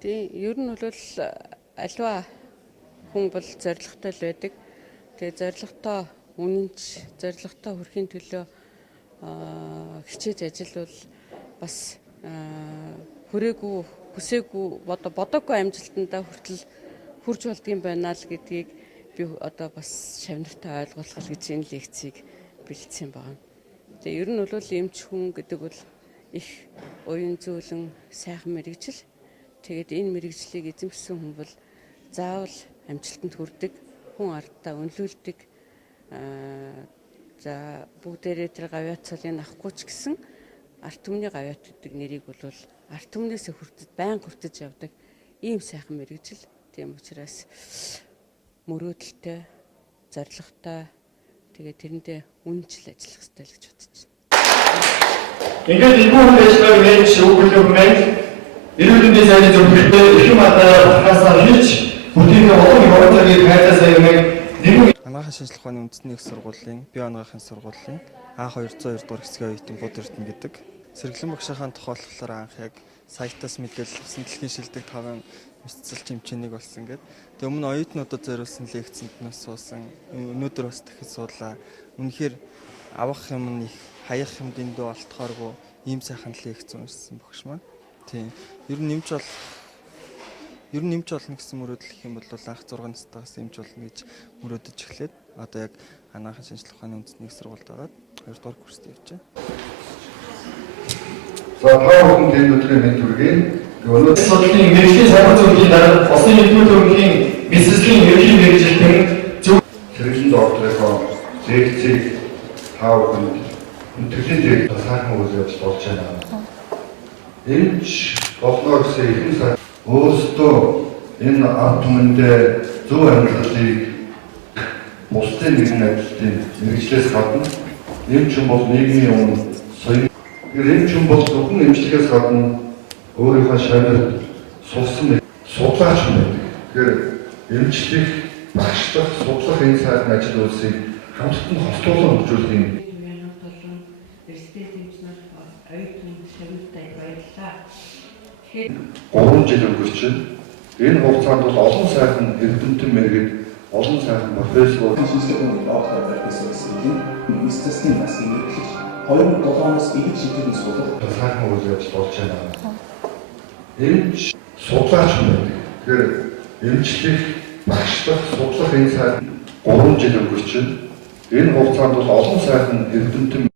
Тийм ер нь бол аливаа хүн бол зоригтой л байдаг. Тэгээ зоригтой үнэнч зоригтой хүрэхийн төлөө хичээж ажиллавал бас хүрээгүй хүсээгүй бодоогүй амжилтандаа хүртэл хүрж болдгийм байна л гэдгийг би одоо бас шавнартай ойлгуулах гэж энэ лекцийг бэлдсэн байна. Тэгээ ер нь бол эмч хүн гэдэг бол их уян зөөлөн сайхан мэрэгжил. Тэгээд энэ мэрэгжлийг эзэмшсэн хүн бол заавал амжилтанд хүрдэг, хүн ардаа үнэлүүлдэг. За бүгдээрээ тэр гавьяат цолыг авахгүй ч гэсэн арт түмний гавьяат гэдэг нэрийг бол арт түмнээсээ байнга хүртэж явдаг ийм сайхан мэрэгжил. Тийм учраас мөрөөдөлтэй, зоригтой тэгээд тэрэндээ үнэнчил ажиллах хэрэгтэй л гэж бодож байна. Ингээд энэ хүн ажиллагааг хийж өгөх юм. Эрүүл мэндийн сайдын зөвлөлтөд их юм хасаа хийж бүтээх олон хөрөнгөний хайрцаг юм. Анагаахын шинжилгээ ухааны үндэсний их сургуулийн, бие анагаахын сургуулийн А202 дугаар хэсгийн оюутан Буд Эрдэнэ гэдэг. Сэргэлэн багшийнхаа тохиолдлоор анх яг сайтаас мэдээлэл авсан дэлхийн шилдэг 5 мэдцэл хэмжээнийг болсон гэдэг. Тэгээ өмнө оюутнуудад зориулсан лекцэнд нь суусан. Өнөөдөр бас дахиж суулаа. Үнэхээр авах юм нь их, хаях юм дэндүү олдохооргүй ийм сайхан лекц уншсан багш маань. Тийм. Ер нь нэмж болно гэсэн мөрөөдөл их юм бол анх 6 настайгаас нэмж болно гэж мөрөөдөж эхлээд одоо яг анагаахын шинжилгээ ухааны үндэсний сургуульд ороод 2 дугаар курст явж байна. За тав хүн энэ өдрийн мэд хүргэе. Өнөөдөр судлалын мэрэгжлийн сайхан зөвлөлийн дараа Улсын нэгдмийн төрийн бэлтгэлийн ерөнхий мэрэгжилтэн зөв хэрэглэн докторийнхоо лекцийг тав хүн төрлийн дээг сайхан үзэж болж байна. Эмч болно гэсэн ихэнх сайн өөрсдөө энэ арт түмэндээ зөв амьдралыг бусдын нэгэн адилтын мэрэгчлээс гадна эмч бол нийгмийн өмнө соёл эмч бол зөвхөн эмчлэхээс гадна өөрийнхөө шавнарт сувсан судлаач юм байдаг. Тэгэхээр эмчлэх, багшлах, судлах энэ сайхан ажил үйлсийг хамтд нь хослуулан хөгжүүлэх юм. Тэгэхээр 3 жил өнгөрчин энэ хугацаанд бол олон сайхан эрдэмтэн мэргэд олон сайхан профессор шинжилгээний доктор профессорын эстетикийн бас нэрвэлж 2-7-оос их шийдвэрийн судлах сайхан үйлс болж байна. Эмч судлаач юм байдаг. Тэгэхээр эмчлэх, багшлах, судлах энэ сайхан 3 жил өнгөрчин энэ хугацаанд бол олон сайхан эрдэмтэн